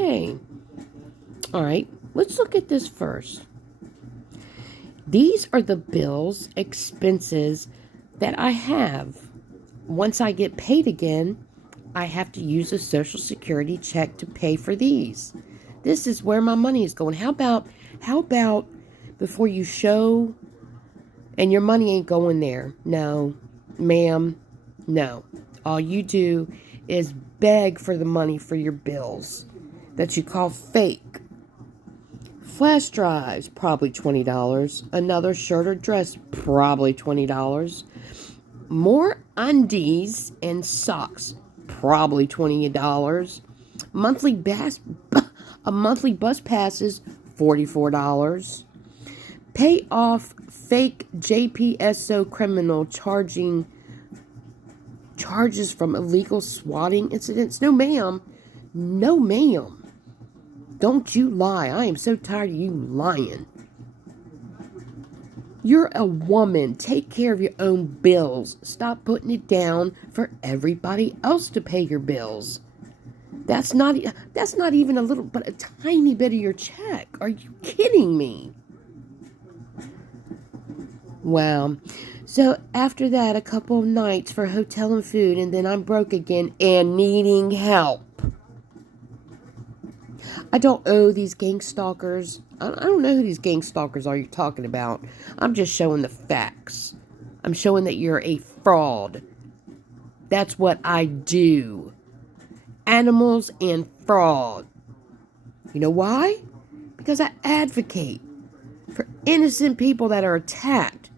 Okay. All right. Let's look at this first. These are the bills, expenses that I have. Once I get paid again, I have to use a Social Security check to pay for these. This is where my money is going. How about before you show and your money ain't going there? No, ma'am, no. All you do is beg for the money for your bills that you call fake. Flash drives, probably $20. Another shirt or dress, probably $20. More undies and socks, probably $20. Monthly bus passes, $44. Pay off fake JPSO criminal charges from illegal swatting incidents. No, ma'am. No, ma'am. Don't you lie. I am so tired of you lying. You're a woman. Take care of your own bills. Stop putting it down for everybody else to pay your bills. That's not even a little, but a tiny bit of your check. Are you kidding me? Wow. So after that, a couple of nights for hotel and food, and then I'm broke again and needing help. I don't owe these gang stalkers. I don't know who these gang stalkers are you're talking about. I'm just showing the facts. I'm showing that you're a fraud. That's what I do. Animals and fraud. You know why? Because I advocate for innocent people that are attacked.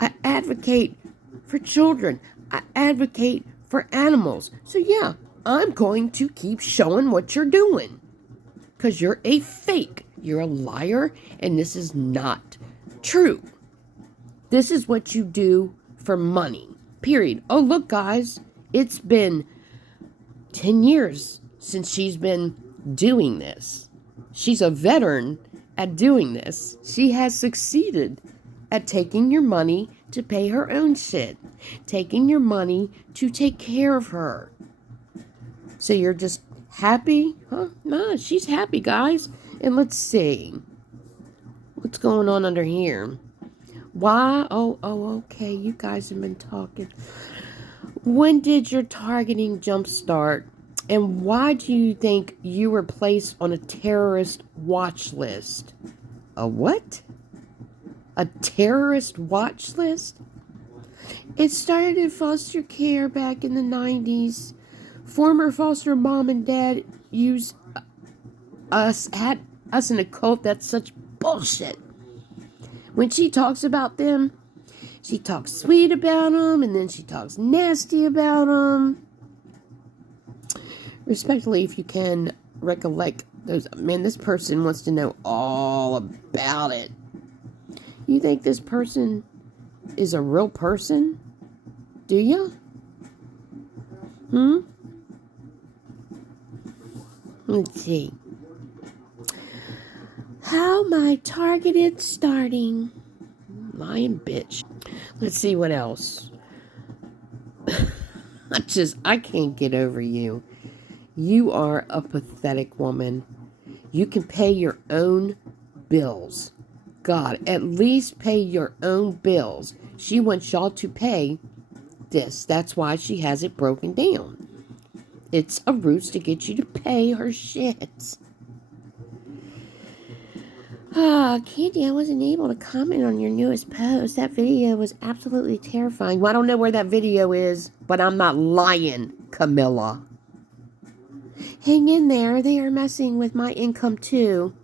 I advocate for children. I advocate for animals. So yeah, I'm going to keep showing what you're doing. Because you're a fake. You're a liar, and this is not true. This is what you do for money. Period. Oh, look, guys. It's been 10 years since she's been doing this. She's a veteran at doing this. She has succeeded at taking your money to pay her own shit. Taking your money to take care of her. So you're just happy? Huh? Nah, she's happy, guys. And let's see. What's going on under here? Why? Oh, okay. You guys have been talking. When did your targeting jump start? And why do you think you were placed on a terrorist watch list? A what? A terrorist watch list? It started in foster care back in the 90s. Former foster mom and dad had us in a cult. That's such bullshit. When she talks about them, she talks sweet about them, and then she talks nasty about them. Respectfully, if you can recollect those, man, this person wants to know all about it. You think this person is a real person? Do you? Let's see. How my targeted starting. Lying bitch. Let's see what else. I can't get over you. You are a pathetic woman. You can pay your own bills. God, at least pay your own bills. She wants y'all to pay this. That's why she has it broken down. It's a ruse to get you to pay her shit. Candy, I wasn't able to comment on your newest post. That video was absolutely terrifying. Well, I don't know where that video is, but I'm not lying, Camilla. Hang in there. They are messing with my income too.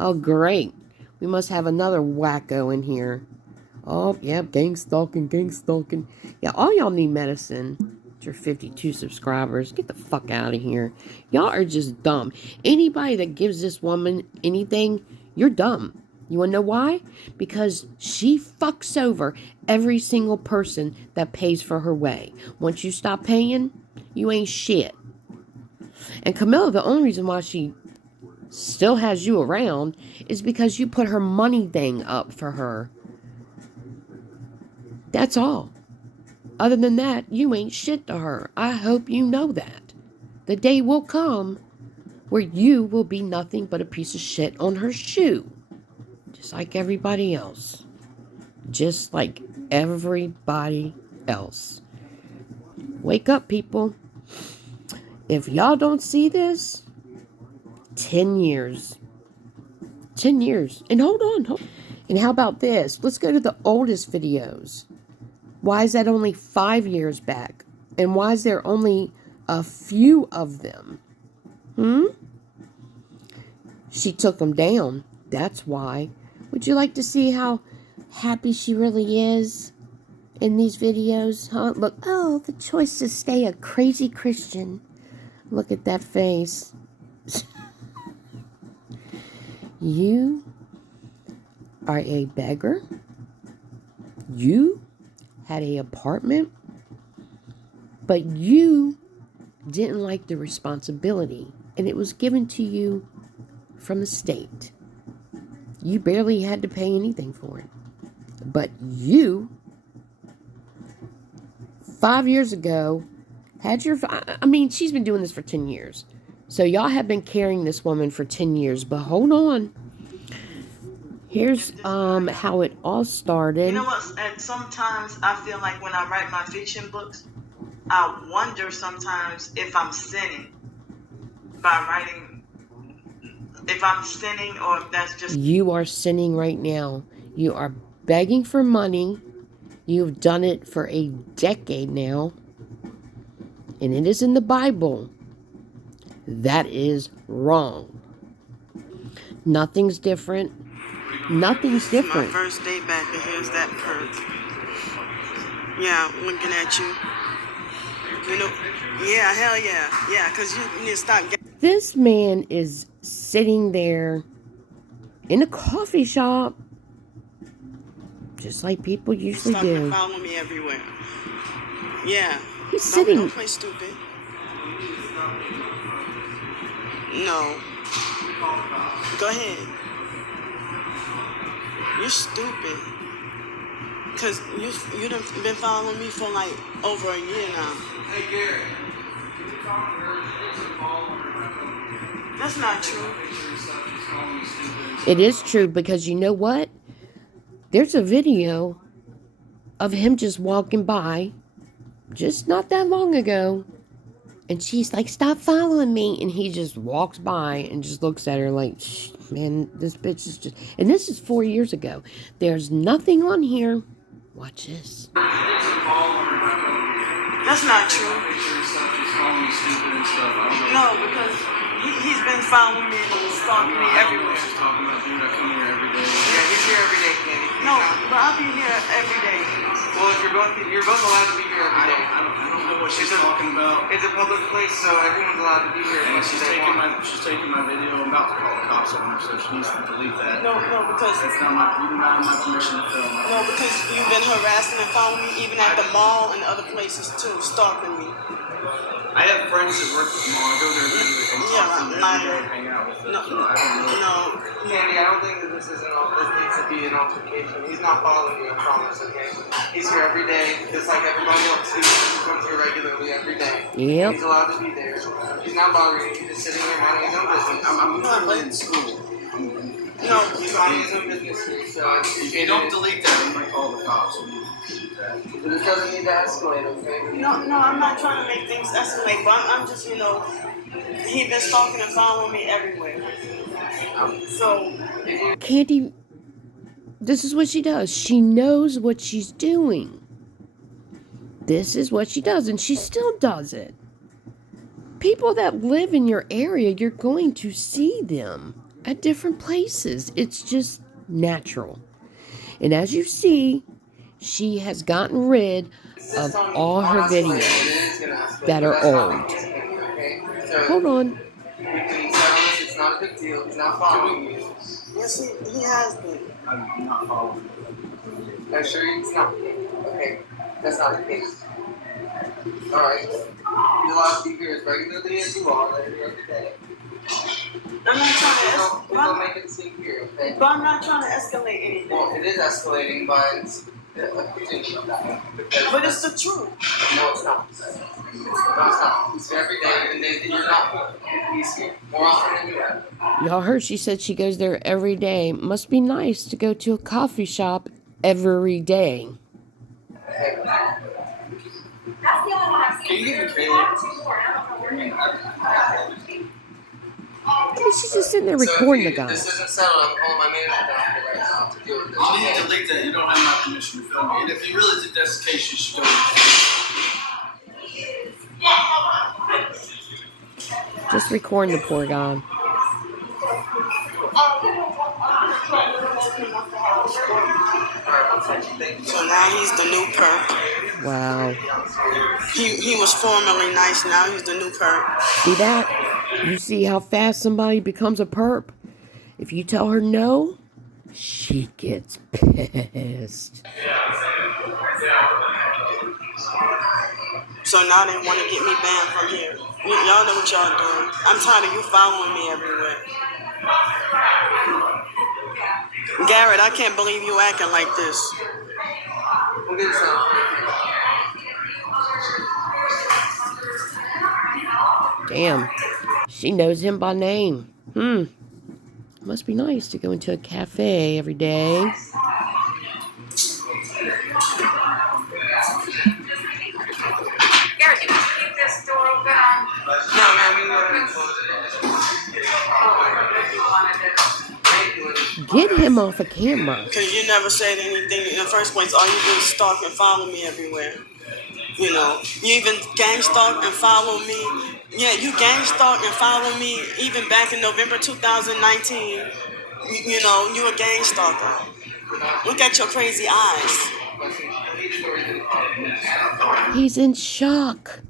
Oh, great. We must have another wacko in here. Oh, yeah, gang stalking. Yeah, all y'all need medicine. Your 52 subscribers. Get the fuck out of here. Y'all are just dumb. Anybody that gives this woman anything, you're dumb. You want to know why? Because she fucks over every single person that pays for her way. Once you stop paying, you ain't shit. And Camilla, the only reason why she still has you around is because you put her money thing up for her. That's all. Other than that, you ain't shit to her. I hope you know that. The day will come where you will be nothing but a piece of shit on her shoe. Just like everybody else. Just like everybody else. Wake up, people. If y'all don't see this, 10 years. 10 years. And hold on. And how about this? Let's go to the oldest videos. Why is that only 5 years back? And why is there only a few of them? She took them down. That's why. Would you like to see how happy she really is in these videos? Huh? Look, oh, the choice to stay a crazy Christian. Look at that face. You are a beggar. You had an apartment, but you didn't like the responsibility, and it was given to you from the state. You barely had to pay anything for it. But you, 5 years ago, had your... I mean, she's been doing this for 10 years. So y'all have been carrying this woman for 10 years. But hold on. Here's how it all started. You know what? And sometimes I feel like when I write my fiction books, I wonder sometimes if I'm sinning by writing, if I'm sinning or if that's just... You are sinning right now. You are begging for money. You've done it for a decade now. And it is in the Bible. That is wrong. Nothing's different. Nothing's different. My first day back, and here's that Perp. Yeah, looking at you. You know, yeah, hell yeah. Yeah, because you need to stop getting... This man is sitting there in a coffee shop, just like people usually do. Follow me everywhere. Yeah. He's sitting... Don't play stupid. No. Go ahead. You're stupid. Because you done been following me for like over a year now. Hey, Gary. That's not true. It is true, because you know what? There's a video of him just walking by just not that long ago. And she's like, stop following me. And he just walks by and just looks at her like, man, this bitch is just... And this is 4 years ago. There's nothing on here. Watch this. That's not true. No, because he's been following me and stalking me everywhere. Yeah, he's here every day, Candy. No, but I'll be here every day. Well, if you're both allowed to be here every day. I don't know what she's talking about. It's a public place, so everyone's allowed to be here. And she's taking my video. I'm about to call the cops on her, so she needs to delete that. No, because you do not have my permission to film. No, because you've been harassing and following me even at the mall and other places too, stalking me. I have friends that work at the mall. I go there and talk to them every day and hang out with them. No, Candy, I don't think that this needs to be an altercation. He's not following me, I promise, okay? He's here every day, just like everybody else. He comes here regularly every day. Yep. He's allowed to be there. He's not bothering you. He's just sitting here minding his own business. I'm literally in school. No, he's minding his own business here, so if you don't delete that, I'm going to call the cops. This doesn't need to escalate, okay? No, I'm not trying to make things escalate, but I'm just, he's been stalking and following me everywhere. So, Candy, this is what she does. She knows what she's doing. This is what she does, and she still does it. People that live in your area, you're going to see them at different places. It's just natural. And as you see, she has gotten rid of all her videos that are old. Hold on. It's not a big deal. He's not following you. Yes, he has been. I'm not following you. I'm sure he's not. Okay, that's not the case. Alright. You're allowed to be here as regularly as you are every day. I'm not trying to make it seem here, okay? But I'm not trying to escalate anything. Well, it is escalating, but But it's the truth. No, it's not. It's every day, even days that you're not. He's here more often than you have. Y'all heard she said she goes there every day. Must be nice to go to a coffee shop every day. Can you give me credit? She's just sitting there recording the guy. This isn't settled. I'm calling my manager down right now to deal with this. You need to delete that. You don't have my permission to film me. And if you really think that's the case, you should go. Just recording the poor guy. So now he's the new Perp. Wow. He was formerly nice. Now he's the new Perp. See that? You see how fast somebody becomes a perp? If you tell her no, she gets pissed. So now they want to get me banned from here. Y'all know what y'all doing. I'm tired of you following me everywhere. Garrett, I can't believe you acting like this. We'll get some. Damn. She knows him by name. Must be nice to go into a cafe every day. Garrett, you want to keep this door open? No, man, we know Get him off of camera. Because you never said anything in the first place. All you do is stalk and follow me everywhere. You know, you even gang stalk and follow me. Yeah, you gang stalk and follow me even back in November 2019. You know, you a gang stalker. Look at your crazy eyes. He's in shock.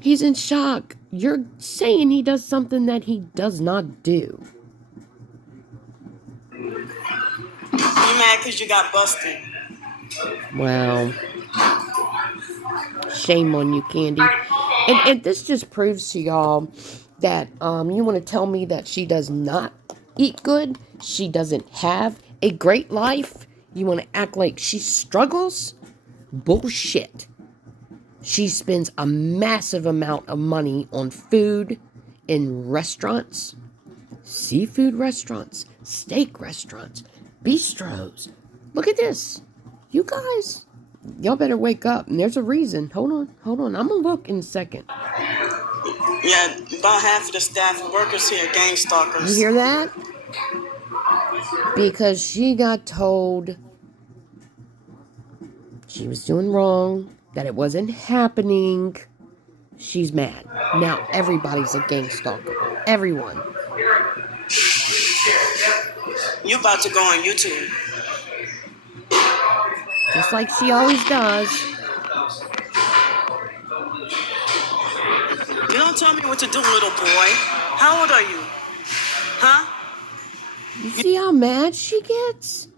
He's in shock. You're saying he does something that he does not do. You mad because you got busted. Wow. Shame on you, Candy. And this just proves to y'all that you want to tell me that she does not eat good? She doesn't have a great life? You want to act like she struggles? Bullshit. She spends a massive amount of money on food in restaurants, seafood restaurants, steak restaurants, bistros. Look at this. You guys, y'all better wake up. And there's a reason. Hold on. I'm going to look in a second. Yeah, about half of the staff and workers here are gang stalkers. You hear that? Because she got told she was doing wrong, that it wasn't happening. She's mad. Now everybody's a gang stalker. Everyone. You about to go on YouTube. Just like she always does. You don't tell me what to do, little boy. How old are you? Huh? You see how mad she gets?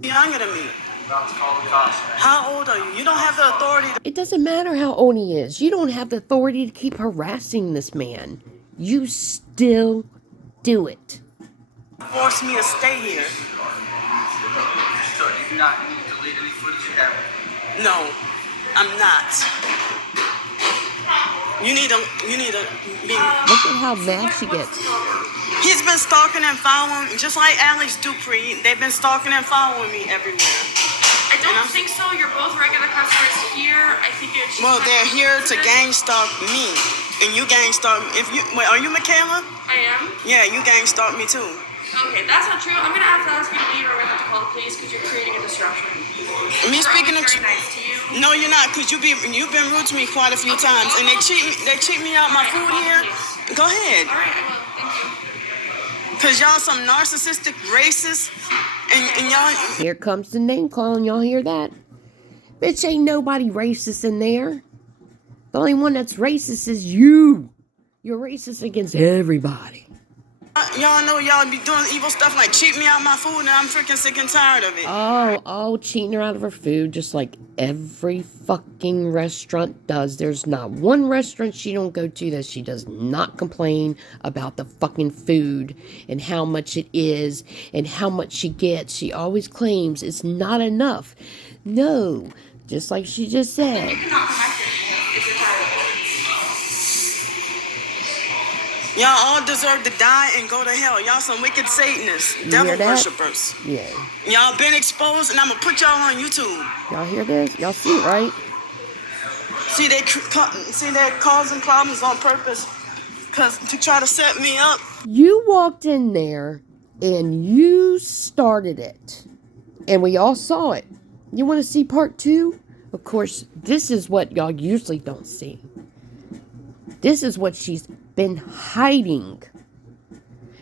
You're younger than me. How old are you? You don't have the authority to... It doesn't matter how old he is. You don't have the authority to keep harassing this man. You still do it. force me to stay here. So you not delete any footage you have? No, I'm not. You need to be... Look at how mad she gets. He's been stalking and following, just like Alex Dupree. They've been stalking and following me everywhere. I don't think so. You're both regular customers here. I think it's... Well, they're here to gang stalk me. And you gang stalk... Wait, are you Michaela? I am? Yeah, you gang stalk me too. Okay, that's not true. I'm going to have to ask you to leave or we're going to have to call the police because you're creating a disruption. Me speaking of... Very nice to you. No, you're not, because you've been rude to me quite a few times. And they cheat me out my food here. Go ahead. All right, I will. Thank you. Because y'all some narcissistic racists. And y'all... Here comes the name calling. Y'all hear that? Bitch, ain't nobody racist in there. The only one that's racist is you. You're racist against everybody. Y'all know y'all be doing evil stuff like cheat me out my food, and I'm freaking sick and tired of it. Oh, cheating her out of her food, just like every fucking restaurant does. There's not one restaurant she don't go to that she does not complain about the fucking food and how much it is and how much she gets. She always claims it's not enough. No, just like she just said. You cannot come back here if you're tired of it. Y'all all deserve to die and go to hell. Y'all some wicked Satanists, You devil hear that? worshippers. Yeah. Y'all been exposed, and I'm gonna put y'all on YouTube. Y'all hear this? Y'all see it, right? See, they're causing problems on purpose, cause to try to set me up. You walked in there and you started it. And we all saw it. You want to see part 2? Of course, this is what y'all usually don't see. This is what she's been hiding.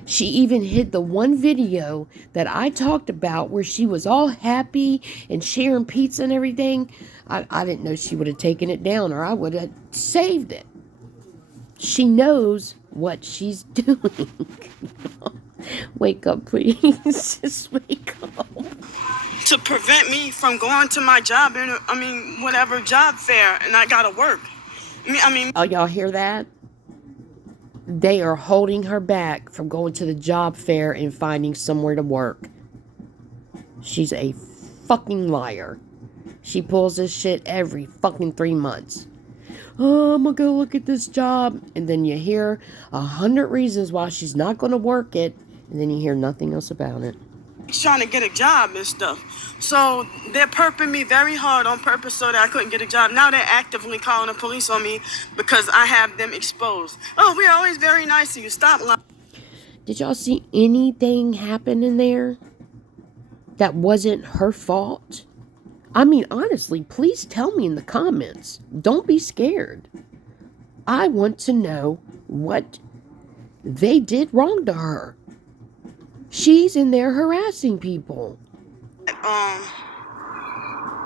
She even hid the one video that I talked about where she was all happy and sharing pizza and everything. I didn't know she would have taken it down, or I would have saved it. She knows what she's doing. Wake up, please. Just wake up. To prevent me from going to my job, whatever job fair, and I gotta work. Oh, y'all hear that? They are holding her back from going to the job fair and finding somewhere to work. She's a fucking liar. She pulls this shit every fucking 3 months. Oh, I'm gonna go look at this job. And then you hear 100 reasons why she's not gonna work it. And then you hear nothing else about it. Trying to get a job and stuff. So they're perping me very hard on purpose so that I couldn't get a job. Now they're actively calling the police on me because I have them exposed. Oh, we're always very nice to you. Stop lying. Did y'all see anything happen in there that wasn't her fault? I mean, honestly, please tell me in the comments. Don't be scared. I want to know what they did wrong to her. She's in there harassing people.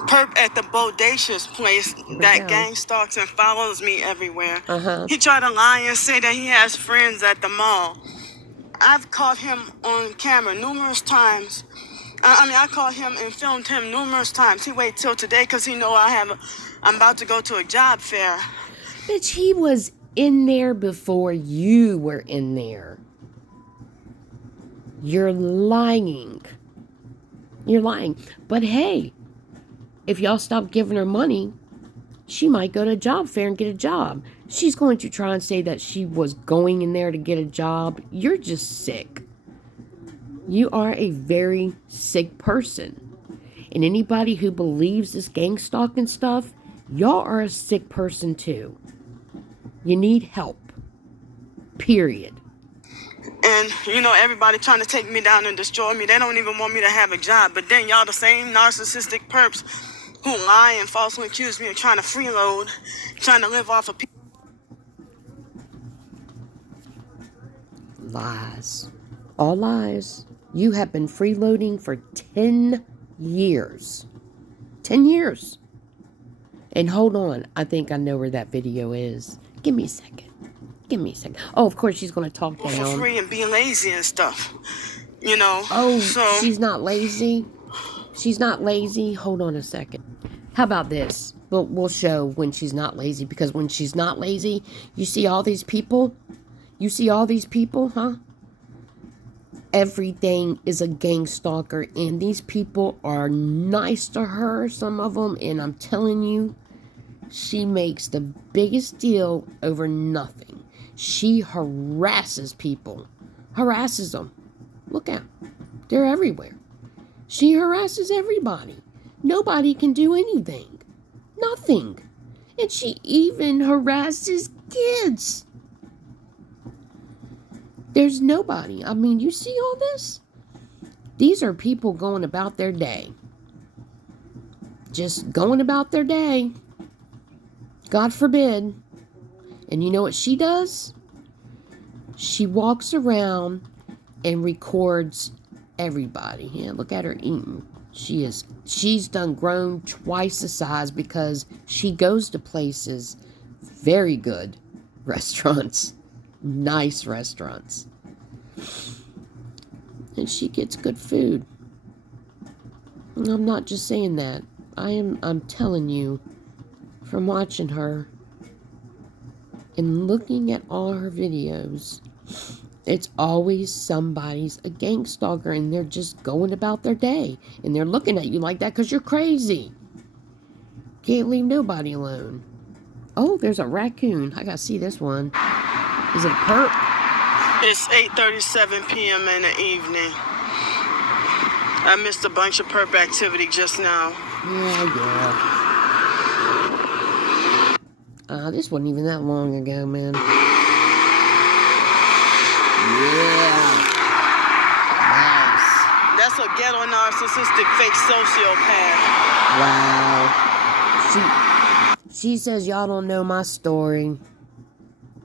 Perp at the Bodacious place that gang stalks and follows me everywhere. He tried to lie and say that he has friends at the mall. I've caught him on camera numerous times. I caught him and filmed him numerous times. He waited till today because he know I'm about to go to a job fair. Bitch, he was in there before you were in there. You're lying. You're lying. But hey, if y'all stop giving her money, she might go to a job fair and get a job. She's going to try and say that she was going in there to get a job. You're just sick. You are a very sick person. And anybody who believes this gang stalking stuff, y'all are a sick person too. You need help. Period. And, everybody trying to take me down and destroy me. They don't even want me to have a job. But then y'all the same narcissistic perps who lie and falsely accuse me of trying to freeload, trying to live off of people. Lies. All lies. You have been freeloading for 10 years. 10 years. And hold on. I think I know where that video is. Give me a second. Oh, of course she's going to talk down. For free and being lazy and stuff. Oh, so she's not lazy? She's not lazy? Hold on a second. How about this? We'll show when she's not lazy. Because when she's not lazy, you see all these people? You see all these people, huh? Everything is a gang stalker. And these people are nice to her, some of them. And I'm telling you, she makes the biggest deal over nothing. She harasses people. Harasses them. Look out. They're everywhere. She harasses everybody. Nobody can do anything. Nothing. And she even harasses kids. There's nobody. I mean, you see all this? These are people going about their day. Just going about their day. God forbid. And you know what she does? She walks around and records everybody. Yeah, look at her eating. She's done grown twice the size because she goes to places, very good restaurants, nice restaurants. And she gets good food. And I'm not just saying that. I'm telling you, from watching her and looking at all her videos, it's always somebody's a gang stalker and they're just going about their day. And they're looking at you like that because you're crazy. Can't leave nobody alone. Oh, there's a raccoon. I gotta see this one. Is it a perp? It's 8:37 p.m. in the evening. I missed a bunch of perp activity just now. Yeah. This wasn't even that long ago, man. Yeah. Nice. That's a ghetto narcissistic fake sociopath. Wow. She says y'all don't know my story,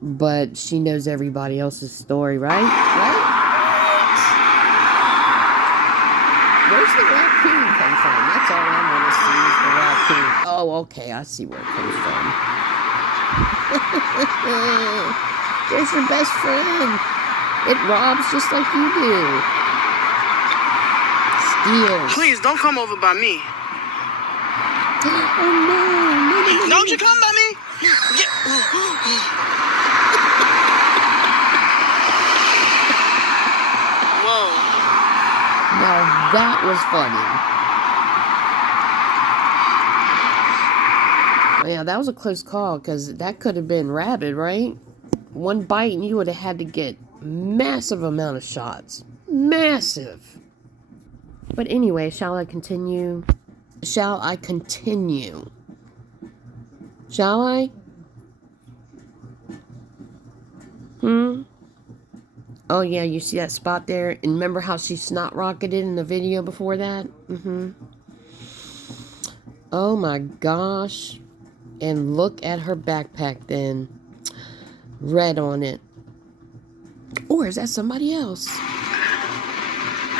but she knows everybody else's story, right? Right? Where's the raccoon come from? That's all I want to see is the raccoon. Oh, okay. I see where it comes from. There's your best friend. It robs just like you do. Steals. Please don't come over by me. Oh no. Don't you come by me? Get. Whoa. Now that was funny. Yeah, that was a close call because that could have been rabid, right? One bite and you would have had to get massive amount of shots. Massive. But anyway, shall I continue? Shall I? Oh yeah, you see that spot there? And remember how she snot rocketed in the video before that? Oh my gosh. And look at her backpack then. Red on it. Or is that somebody else?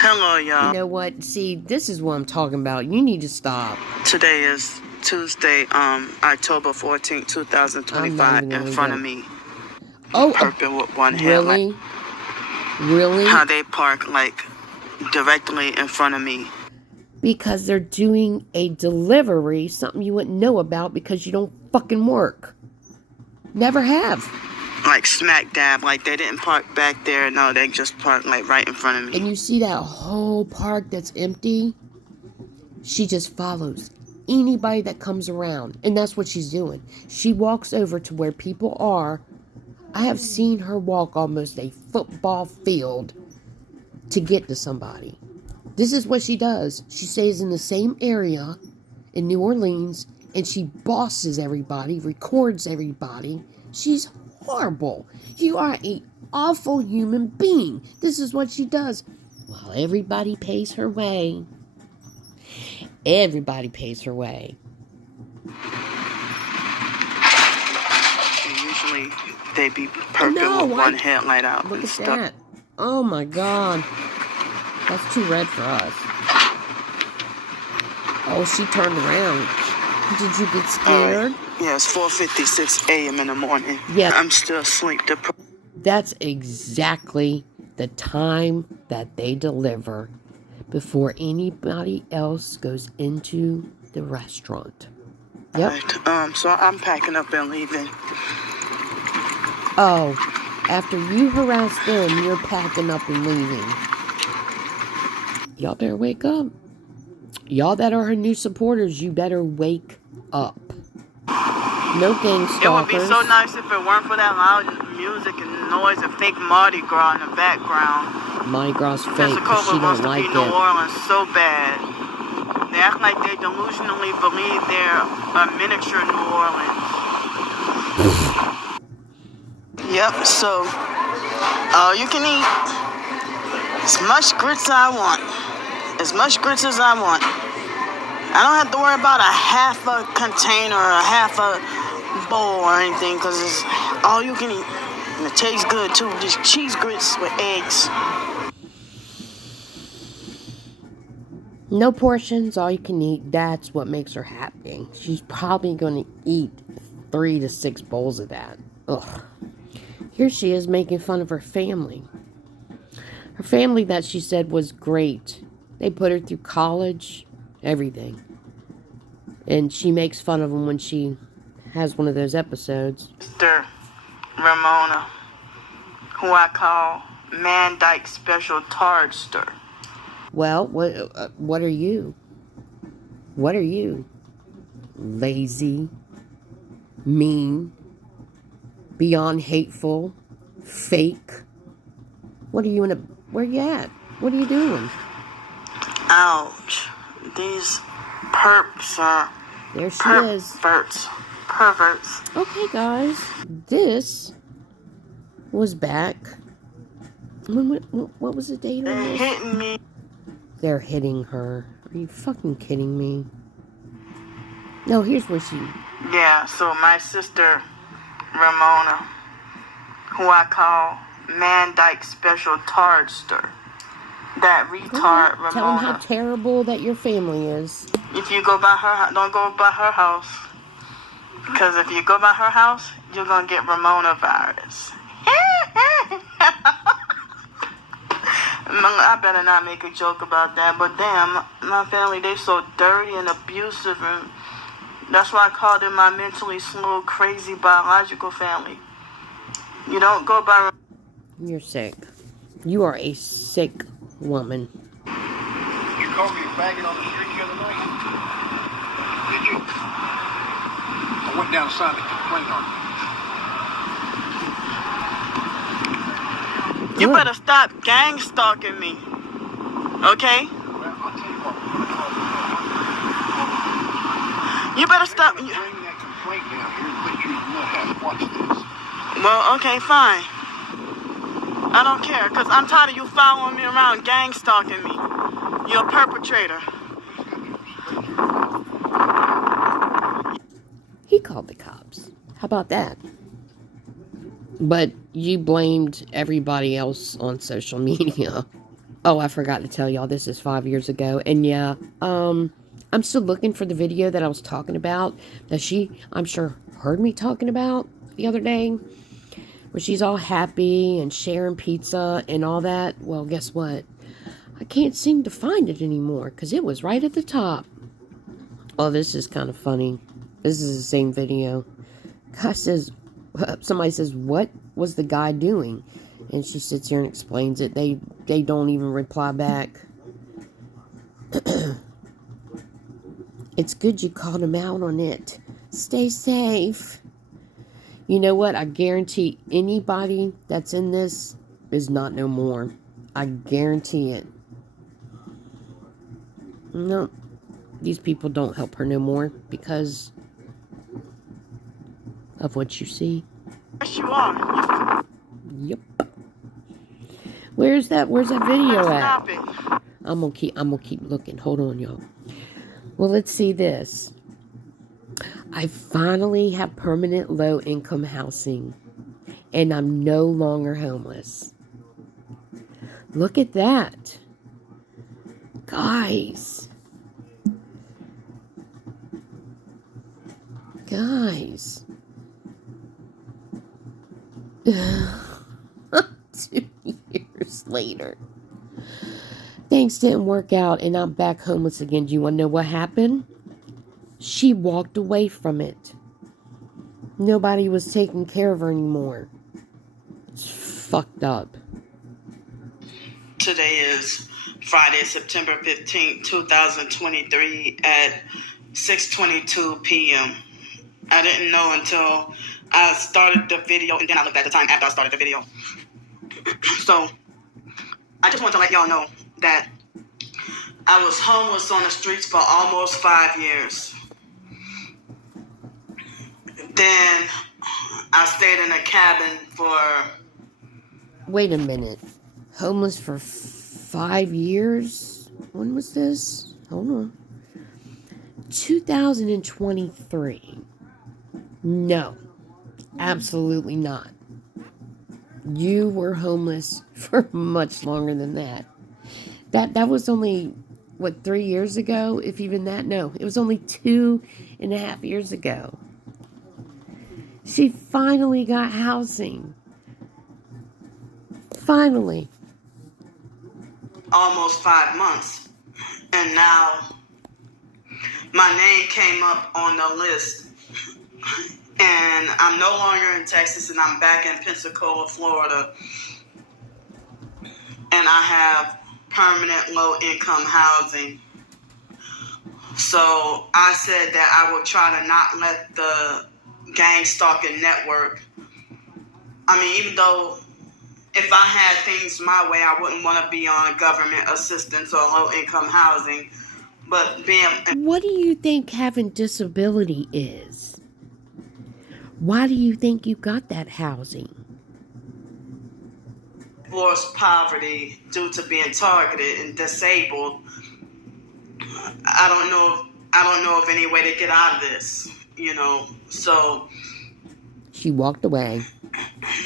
Hello, y'all. You know what? See, this is what I'm talking about. You need to stop. Today is Tuesday, October 14th, 2025. In front of me. Oh, Perping with one headlight. really? Really? How they park, like, directly in front of me. Because they're doing a delivery, something you wouldn't know about because you don't fucking work. Never have. Like smack dab, like they didn't park back there. No, they just parked like right in front of me. And you see that whole park that's empty? She just follows anybody that comes around. And that's what she's doing. She walks over to where people are. I have seen her walk almost a football field to get to somebody. This is what she does. She stays in the same area in New Orleans and she bosses everybody, records everybody. She's horrible. You are an awful human being. This is what she does. While everybody pays her way. Everybody pays her way. And usually they be perping with one headlight out. Look and at stuff. that. Oh my god. That's too red for us. Oh, she turned around. Did you get scared? Yeah, it's 4:56 a.m. in the morning. Yeah. I'm still asleep. That's exactly the time that they deliver before anybody else goes into the restaurant. Yep. Right. So I'm packing up and leaving. Oh, after you harass them, you're packing up and leaving. Y'all better wake up. Y'all that are her new supporters, you better wake up. No gang stalkers. It would be so nice if it weren't for that loud music and noise and fake Mardi Gras in the background. Mardi Gras fake, because she wants don't to like be it. New Orleans so bad. They act like they delusionally believe they're a miniature New Orleans. Yep, so all you can eat as much grits I want. As much grits as I want. I don't have to worry about a half a container or a half a bowl or anything because it's all you can eat. And it tastes good too. Just cheese grits with eggs. No portions, all you can eat. That's what makes her happy. She's probably going to eat 3 to 6 bowls of that. Ugh. Here she is making fun of her family. Her family, that she said, was great. They put her through college, everything. And she makes fun of them when she has one of those episodes. Sister Ramona, who I call Man Dyke Special Tardster. Well, what are you? What are you? Lazy, mean, beyond hateful, fake. What are you where you at? What are you doing? Ouch. These perps are There she is. Perverts. Okay, guys. This was back. What was the date on They're this? hitting me. They're hitting her. Are you fucking kidding me? No, here's where she... Yeah, so my sister Ramona, who I call Man Dyke Special Tardster. That retard Ramona. Tell them how terrible that your family is. If you go by her, don't go by her house. Because if you go by her house, you're going to get Ramona virus. I better not make a joke about that, but damn, my family, they so dirty and abusive, and that's why I call them my mentally slow, crazy, biological family. You don't go by... You're sick. You are a sick woman. You called me a faggot on the street the other night? Did you? I went down inside to complain on you. You better stop gang stalking me. Okay? Well, I'll tell you what. You better stop. Bring that complaint down here and put you in the mud. Watch this. Well, okay, fine. I don't care, because I'm tired of you following me around, gang stalking me. You're a perpetrator. He called the cops. How about that? But you blamed everybody else on social media. Oh, I forgot to tell y'all, this is 5 years ago. And yeah, I'm still looking for the video that I was talking about, that she, I'm sure, heard me talking about the other day, where she's all happy and sharing pizza and all that. Well, guess what? I can't seem to find it anymore, because it was right at the top. Oh, this is kind of funny. This is the same video. Somebody says, what was the guy doing? And she sits here and explains it. They don't even reply back. It's good you called him out on it. Stay safe. You know what? I guarantee anybody that's in this is not no more. I guarantee it. No, these people don't help her no more because of what you see. Yes, you are. Yep. Where's that video at? Stop it. I'm gonna keep looking. Hold on, y'all. Well, let's see this. I finally have permanent low-income housing, and I'm no longer homeless. Look at that. Guys. Guys. 2 years later. Things didn't work out, and I'm back homeless again. Do you want to know what happened? She walked away from it. Nobody was taking care of her anymore. It's fucked up. Today is Friday, September 15th, 2023 at 6:22 p.m. I didn't know until I started the video, and then I looked at the time after I started the video. So, I just want to let y'all know that I was homeless on the streets for almost 5 years. Then I stayed in a cabin for... Wait a minute. Homeless for 5 years? When was this? Hold on. 2023. No. Absolutely not. You were homeless for much longer than that. That was only, 3 years ago? If even that? No. It was only 2.5 years ago. She finally got housing. Finally. almost 5 months. And now my name came up on the list. And I'm no longer in Texas, and I'm back in Pensacola, Florida. And I have permanent low-income housing. So I said that I would try to not let the gang stalking network. I mean, even though if I had things my way, I wouldn't want to be on government assistance or low-income housing. But being... What do you think having disability is? Why do you think you got that housing? Forced poverty due to being targeted and disabled. I don't know of any way to get out of this, so She walked away.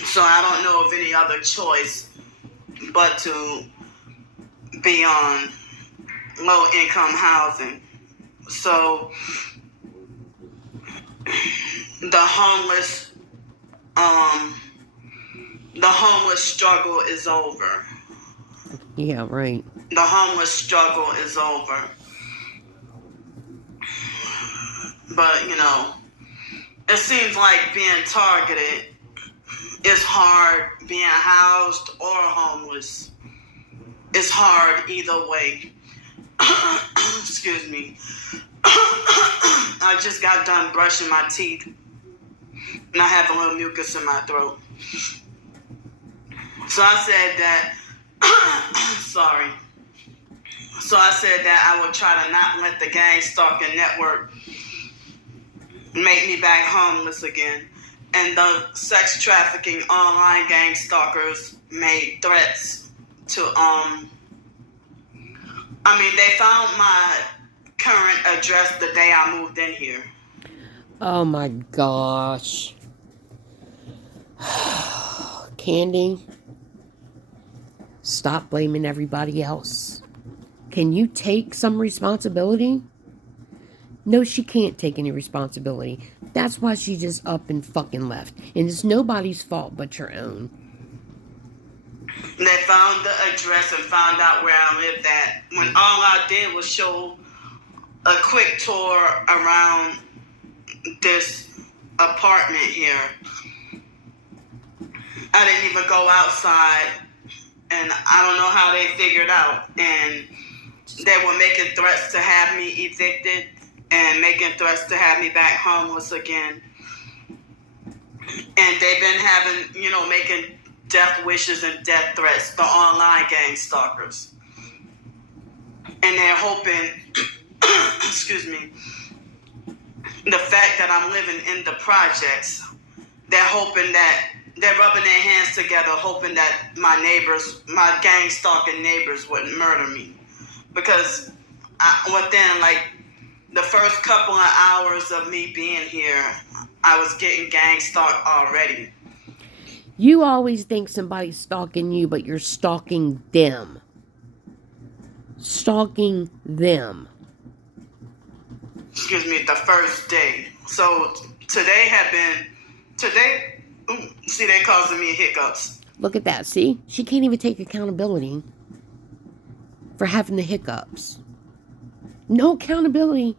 So I don't know of any other choice but to be on low-income housing. So the homeless struggle is over. Yeah, right. The homeless struggle is over. But, it seems like being targeted is hard, being housed or homeless. It's hard either way. Excuse me. I just got done brushing my teeth, and I have a little mucus in my throat. So I said that, sorry. So I said that I would try to not let the gang stalking network make me back homeless again. And the sex trafficking online gang stalkers made threats to, they found my current address the day I moved in here. Oh my gosh. Candy, stop blaming everybody else. Can you take some responsibility? No, she can't take any responsibility. That's why she just up and fucking left. And it's nobody's fault but your own. They found the address and found out where I lived at. When all I did was show a quick tour around this apartment here. I didn't even go outside. And I don't know how they figured out. And they were making threats to have me evicted and making threats to have me back homeless again. And they've been having, making death wishes and death threats, the online gang stalkers. And they're hoping, excuse me, the fact that I'm living in the projects, they're hoping that, they're rubbing their hands together, hoping that my gang stalking neighbors wouldn't murder me. Because within the first couple of hours of me being here, I was getting gang stalked already. You always think somebody's stalking you, but you're stalking them. Stalking them. Excuse me, the first day. So today, see, they causing me hiccups. Look at that, see? She can't even take accountability for having the hiccups. No accountability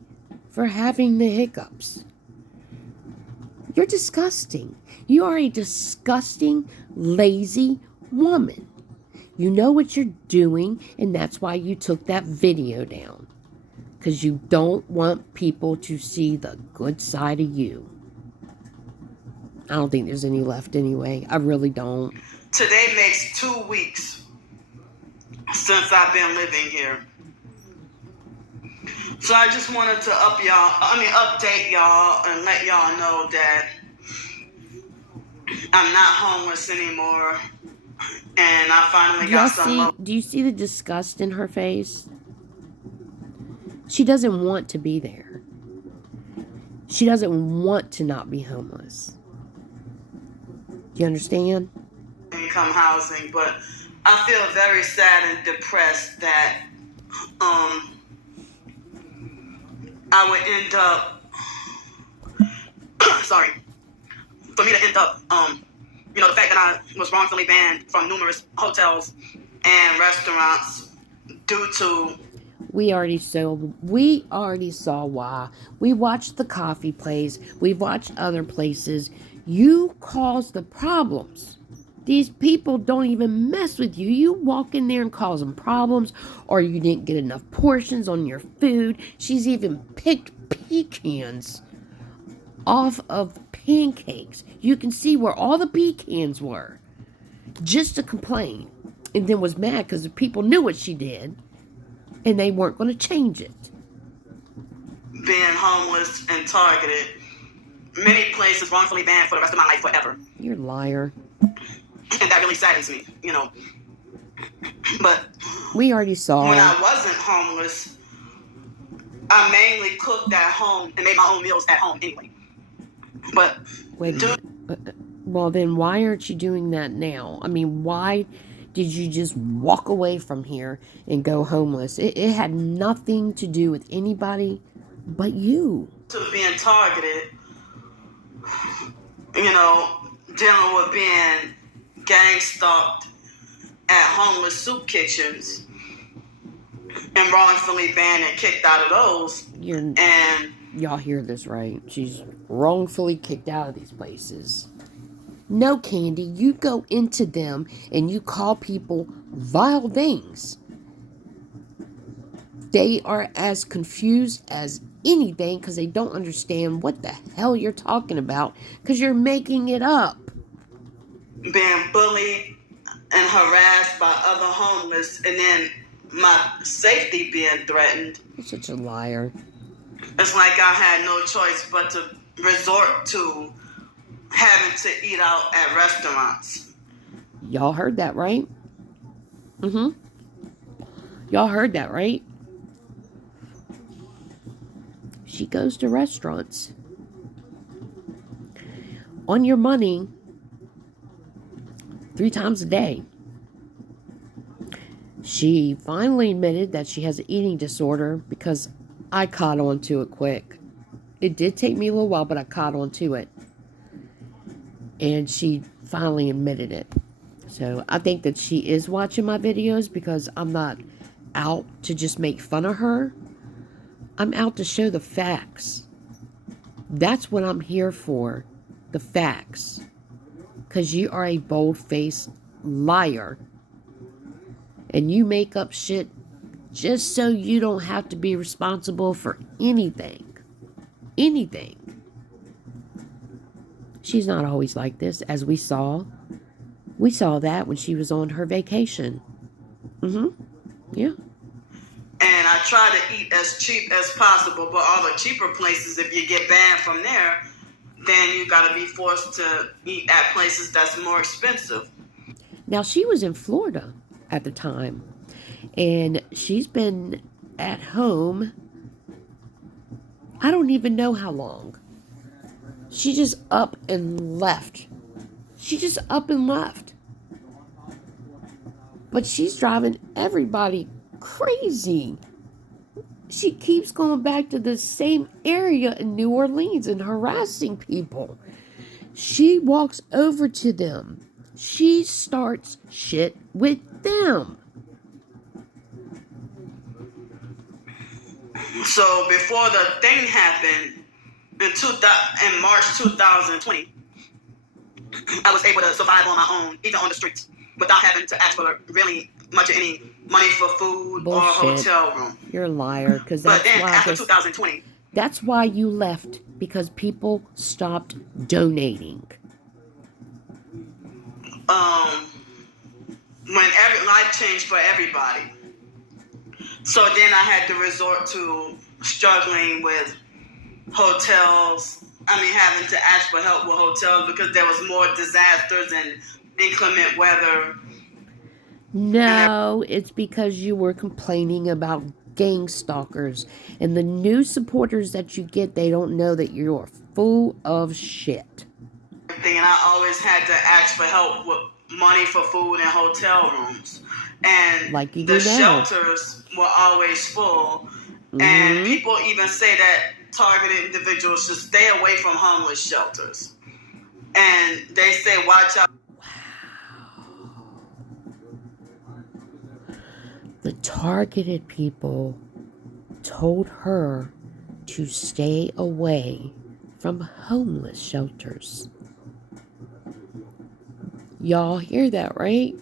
for having the hiccups. You're disgusting. You are a disgusting, lazy woman. You know what you're doing, and that's why you took that video down. Because you don't want people to see the good side of you. I don't think there's any left anyway. I really don't. Today makes 2 weeks since I've been living here. So I just wanted to update y'all and let y'all know that I'm not homeless anymore. And I finally got some. Do you see the disgust in her face? She doesn't want to be there. She doesn't want to not be homeless. Do you understand? Income housing, but I feel very sad and depressed that I would end up sorry, for me to end up the fact that I was wrongfully banned from numerous hotels and restaurants due to We already saw why. We watched the coffee place. We watched other places. You caused the problems. These people don't even mess with you. You walk in there and cause them problems, or you didn't get enough portions on your food. She's even picked pecans off of pancakes. You can see where all the pecans were, just to complain. And then was mad because the people knew what she did, and they weren't going to change it. being homeless and targeted. Many places wrongfully banned for the rest of my life forever. You're a liar. And that really saddens me, you know. But We already saw. when I wasn't homeless, I mainly cooked at home and made my own meals at home anyway. But Wait a minute. Well, then why aren't you doing that now? I mean, why did you just walk away from here and go homeless? It had nothing to do with anybody but you. to being targeted, you know, dealing with being gang stalked at homeless soup kitchens and wrongfully banned and kicked out of those. And Y'all hear this right? She's wrongfully kicked out of these places. No, Candy, you go into them and you call people vile things. They are as confused as anything because they don't understand what the hell you're talking about because you're making it up. being bullied and harassed by other homeless, and then my safety being threatened. You're such a liar. It's like I had no choice but to resort to having to eat out at restaurants. Y'all heard that, right? Y'all heard that, right? She goes to restaurants. On your money, 3 times a day. She finally admitted that she has an eating disorder because I caught on to it quick. It did take me a little while, but I caught on to it. And she finally admitted it. So I think that she is watching my videos because I'm not out to just make fun of her. I'm out to show the facts. That's what I'm here for. The facts. Because you are a bold-faced liar. And you make up shit just so you don't have to be responsible for anything. Anything. She's not always like this, as we saw. We saw that when she was on her vacation. Yeah. And I try to eat as cheap as possible, but all the cheaper places, if you get banned from there, then you gotta be forced to eat at places that's more expensive. Now, she was in Florida at the time, and she's been at home, I don't even know how long. She just up and left. She just up and left. But she's driving everybody crazy. She keeps going back to the same area in New Orleans and harassing people. She walks over to them. She starts shit with them. So before the thing happened, in March 2020, I was able to survive on my own, even on the streets, without having to ask for really much of any money for food or a hotel room. You're a liar, because But then after 2020, that's why you left, because people stopped donating. when life changed for everybody. So then I had to resort to struggling with hotels. I mean, having to ask for help with hotels because there was more disasters and inclement weather. No, it's because you were complaining about gang stalkers. And the new supporters that you get, they don't know that you're full of shit. And I always had to ask for help with money for food and hotel rooms. And like you the do now. shelters were always full. And people even say that targeted individuals should stay away from homeless shelters. And they say, watch out. The targeted people told her to stay away from homeless shelters. Y'all hear that, right?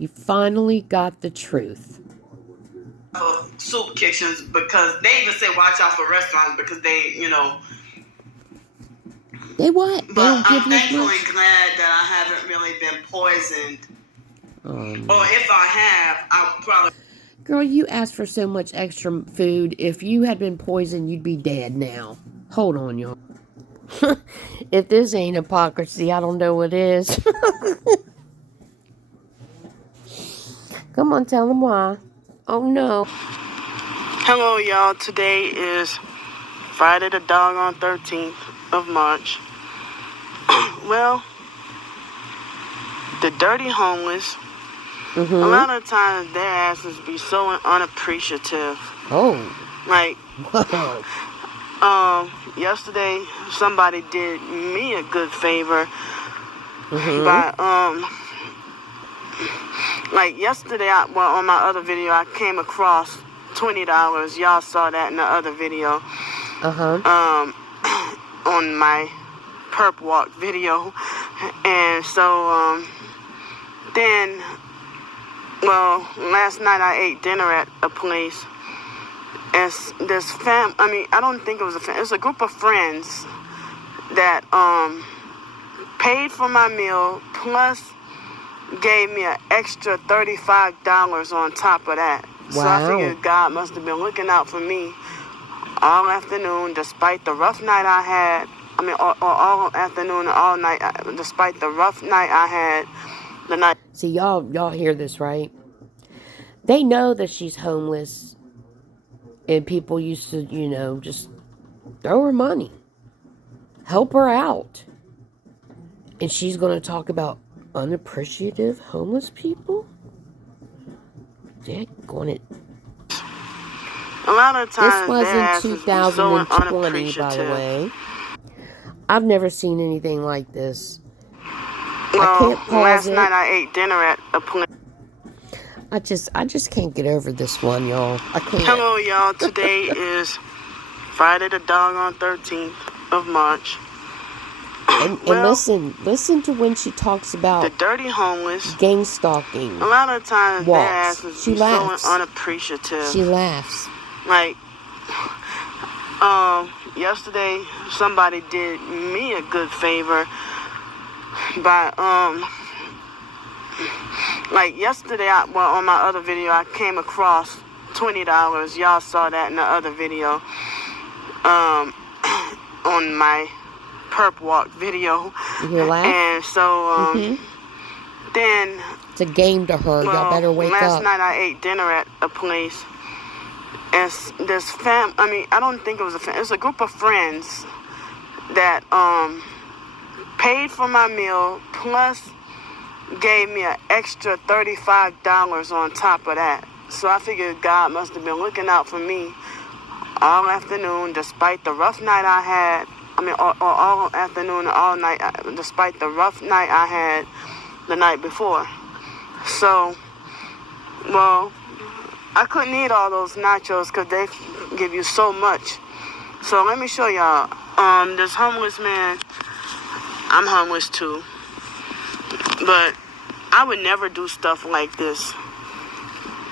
You finally got the truth. Soup kitchens, because they even say watch out for restaurants because they, They what? They But don't give I'm you as thankfully much? glad that I haven't really been poisoned. No. Or if I have, I'll probably. Girl, you asked for so much extra food. If you had been poisoned, you'd be dead now. Hold on, y'all. If this ain't hypocrisy, I don't know what is. Come on, tell them why. Oh, no. Hello, y'all. Today is Friday the doggone 13th of March. Well, the dirty homeless, a lot of times their asses be so unappreciative. Oh. Like, Whoa. yesterday somebody did me a good favor by, like yesterday, on my other video, I came across $20. Y'all saw that in the other video. On my Perp walk video. And so, then, well, last night I ate dinner at a place. And this I don't think it was it's a group of friends that, paid for my meal, plus gave me an extra $35 on top of that. So I figured God must have been looking out for me all afternoon, despite the rough night I had. Or all afternoon and all night, despite the rough night I had the night. See, y'all hear this, right? They know that she's homeless, and people used to, just throw her money, help her out, and she's going to talk about unappreciative homeless people. They're going to. A lot of times, this was in 2020, by the way. I've never seen anything like this. Well, I can't pause last it. night I ate dinner at a place. I just can't get over this one, y'all. I can't. Hello, y'all. Today is Friday the doggone 13th of March. And listen to when she talks about the dirty homeless, gang stalking. A lot of times walks. their asses She be laughs. so unappreciative. She laughs. Like, yesterday somebody did me a good favor by, like yesterday, on my other video, I came across $20. Y'all saw that in the other video, on my Perp walk video. You hear laugh? And so, then... It's a game to her. Y'all better wake up. Last night I ate dinner at a place. And this I don't think it was it's a group of friends that, paid for my meal, plus gave me an extra $35 on top of that. So I figured God must have been looking out for me all afternoon, despite the rough night I had. Or all afternoon and all night, despite the rough night I had the night before. So, well, I couldn't eat all those nachos because they give you so much. So let me show y'all. This homeless man, I'm homeless too. But I would never do stuff like this.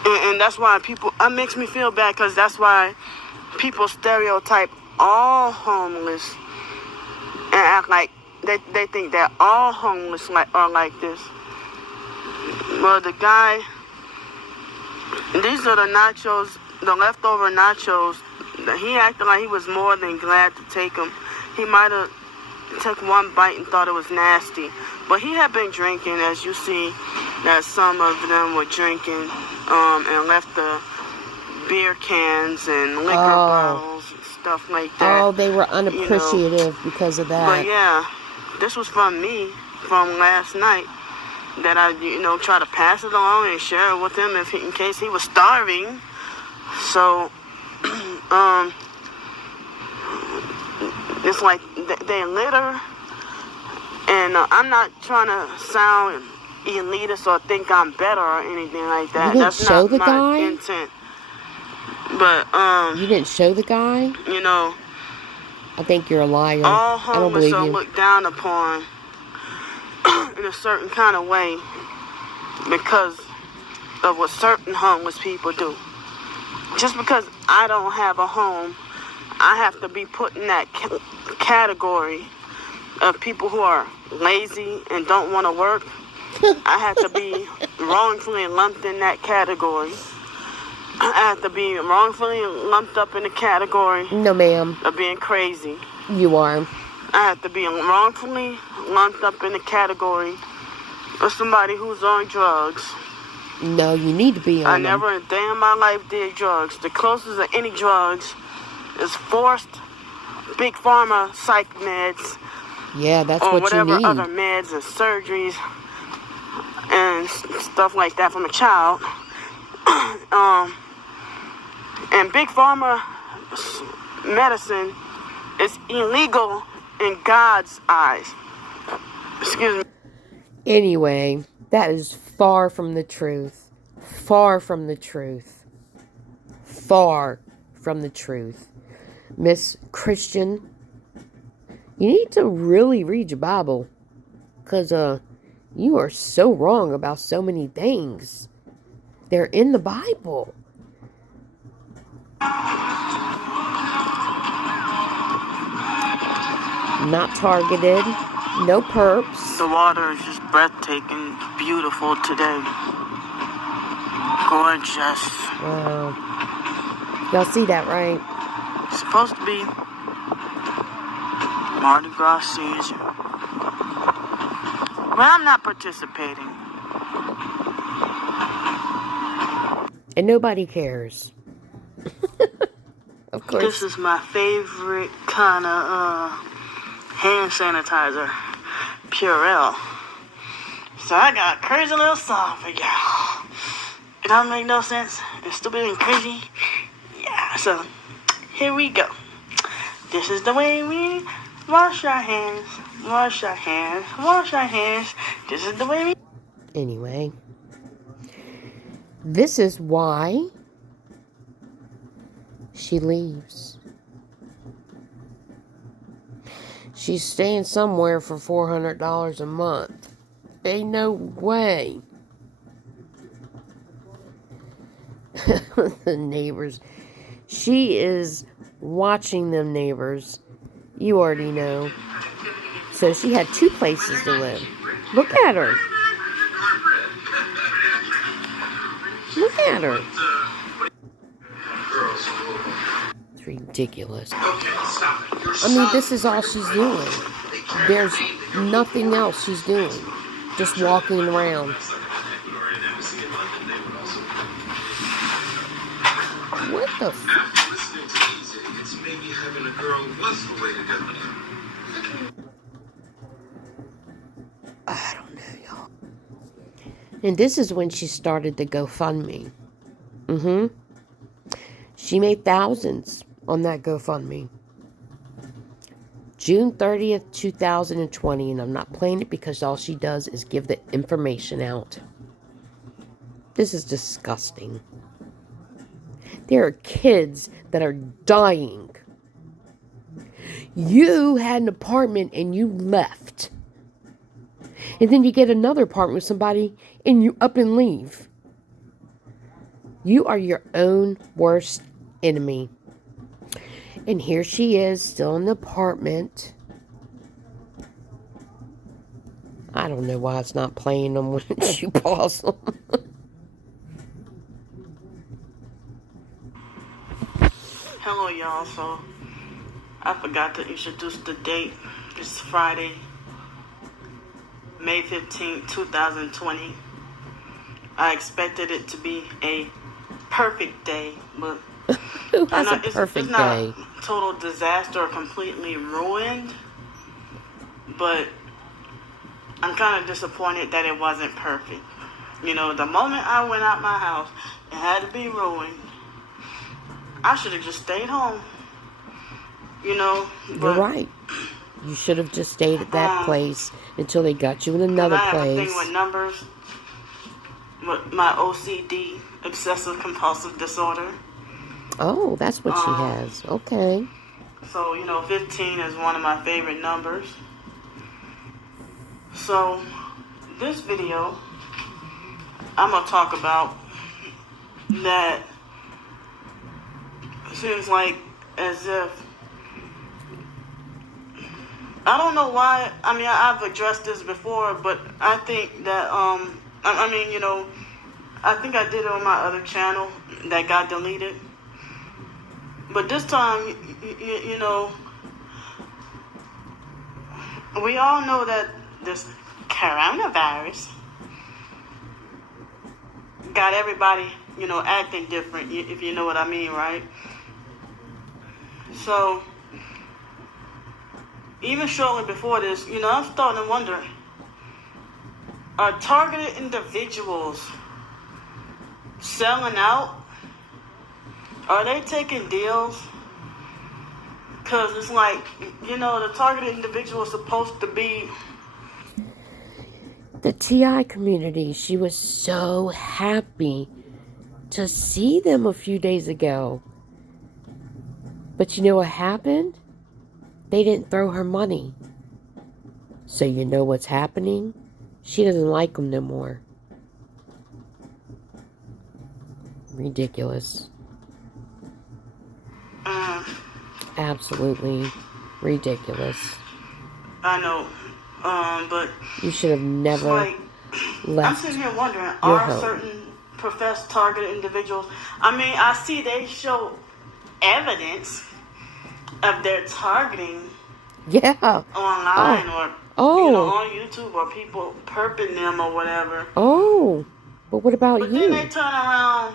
And that's why it makes me feel bad, because that's why people stereotype all homeless and act like they think that all homeless are like this. Well, the guy, these are the nachos, the leftover nachos. He acted like he was more than glad to take them. He might have took one bite and thought it was nasty. But he had been drinking, as you see that some of them were drinking, and left the beer cans and liquor bottles and stuff like that. Oh, they were unappreciative because of that. But yeah, this was from me from last night, that I, try to pass it along and share it with him in case he was starving. So, it's like they litter, and I'm not trying to sound elitist or think I'm better or anything like that. You didn't That's show not the my guy? intent. But You didn't show the guy? you know, I think you're a liar. all I don't homeless believe are you. looked down upon in a certain kind of way because of what certain homeless people do. Just because I don't have a home, I have to be put in that category of people who are lazy and don't want to work. I have to be wrongfully lumped in that category. I have to be wrongfully lumped up in the category No, ma'am. of being crazy. You are. I have to be wrongfully lumped up in the category of somebody who's on drugs. No, you need to be on I them. never a day in my life did drugs. The closest of any drugs is forced big pharma psych meds. Yeah, that's or what you whatever need. other meds and surgeries and stuff like that from a child. And big pharma medicine is illegal in God's eyes. Excuse me. Anyway, that is far from the truth. Far from the truth. Far from the truth. Miss Christian, you need to really read your Bible. Because, you are so wrong about so many things. They're in the Bible. Not targeted. No perps. The water is just breathtaking, beautiful today. Gorgeous. Wow. Y'all see that, right? It's supposed to be Mardi Gras season. But I'm not participating. And nobody cares. Of course. This is my favorite kind of hand sanitizer, Purell. So I got a crazy little song for y'all. It don't make no sense. It's stupid and crazy. Yeah, so here we go. This is the way we wash our hands, wash our hands, wash our hands. This is the way we... Anyway. This is why she leaves. She's staying somewhere for $400 a month. Ain't no way. The neighbors. She is watching them neighbors. You already know. So she had 2 places to live. Look at her. Look at her. It's ridiculous. I mean, this is all she's doing. There's nothing else she's doing. Just walking around. What the I don't know, y'all. And this is when she started the GoFundMe. She made thousands on that GoFundMe. June 30th, 2020. And I'm not playing it because all she does is give the information out. This is disgusting. There are kids that are dying. You had an apartment and you left. And then you get another apartment with somebody and you up and leave. You are your own worst enemy. And here she is, still in the apartment. I don't know why it's not playing them when you pause them. Hello, y'all. So, I forgot to introduce the date. It's Friday, May 15th, 2020. I expected it to be a perfect day, but Who has I a know it's perfect not day? a total disaster or completely ruined, but I'm kind of disappointed that it wasn't perfect. You know, the moment I went out my house, it had to be ruined. I should have just stayed home. You know, You're but right. You should have just stayed at that place until they got you in another I have place. a thing with numbers. With my OCD, obsessive compulsive disorder. Oh, that's what she has. Okay. So, 15 is one of my favorite numbers. So, this video, I'm going to talk about that. Seems like as if, I don't know why, I've addressed this before, but I think that, I think I did it on my other channel that got deleted. But this time, we all know that this coronavirus got everybody, acting different, if you know what I mean, right? So, even shortly before this, I'm starting to wonder, are targeted individuals selling out? Are they taking deals? Because it's like, the targeted individual is supposed to be... The TI community, she was so happy to see them a few days ago. But you know what happened? They didn't throw her money. So you know what's happening? She doesn't like them no more. Ridiculous. Absolutely ridiculous. I know, but you should have never left. I'm sitting here wondering, your are home. certain professed targeted individuals? I see they show evidence of their targeting. Yeah. Online or on YouTube or people perping them or whatever. Oh, but what about But you? then they turn around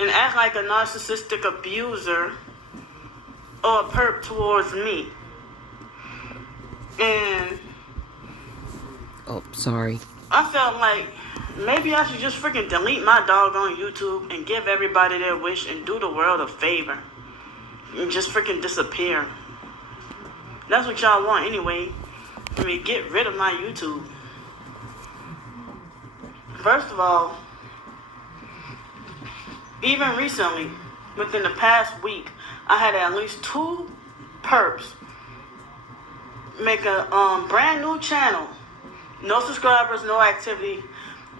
and act like a narcissistic abuser or a perp towards me. And sorry. I felt like maybe I should just freaking delete my dog on YouTube and give everybody their wish and do the world a favor. And just freaking disappear. That's what y'all want anyway. Get rid of my YouTube. First of all, even recently, within the past week, I had at least 2 perps make a brand new channel. No subscribers, no activity.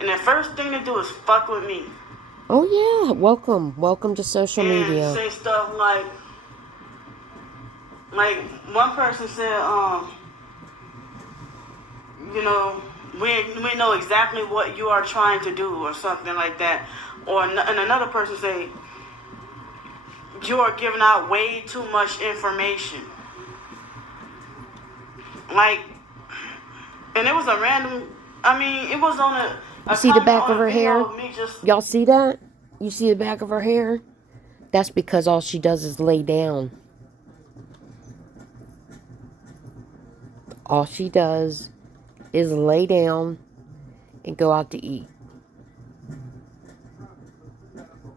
And the first thing to do is fuck with me. Oh yeah, welcome to social media. And say stuff like one person said, we know exactly what you are trying to do or something like that. And another person say, you are giving out way too much information. And it was a random, it was on a you see the back of her hair? Of Y'all see that? You see the back of her hair? That's because all she does is lay down. All she does is lay down and go out to eat.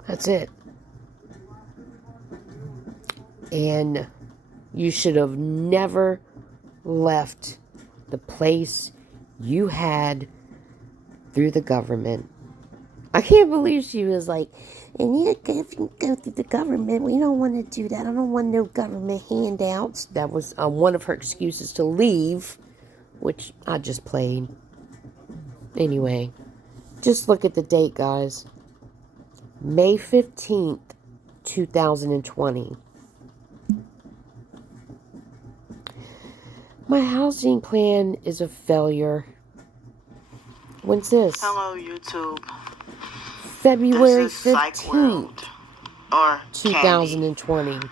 That's it. And you should have never left the place you had through the government. I can't believe she was like, and if you go through the government, we don't want to do that. I don't want no government handouts. That was one of her excuses to leave, which I just played. Anyway, just look at the date, guys. May 15th, 2020. My housing plan is a failure. When's this? Hello, YouTube. February This is Psych 15th, World, or 2020. Candy.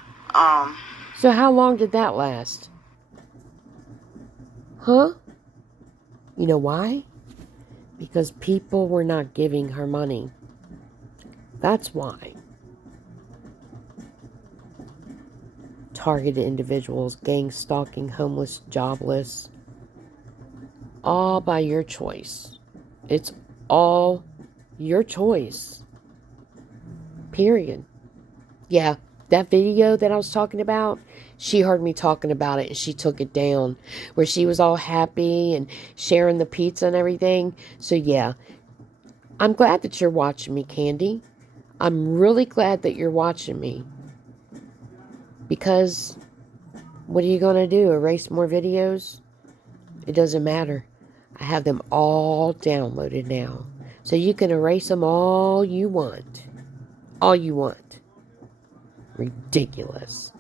So how long did that last? Huh? You know why? Because people were not giving her money. That's why. Targeted individuals, gang stalking, homeless, jobless. All by your choice. It's all your choice. Period. Yeah, That video that I was talking about, she heard me talking about it and she took it down. Where she was all happy and sharing the pizza and everything. So yeah, I'm glad that you're watching me, Candy. I'm really glad that you're watching me. Because what are you going to do? Erase more videos? It doesn't matter. I have them all downloaded now. So you can erase them all you want. All you want. Ridiculous.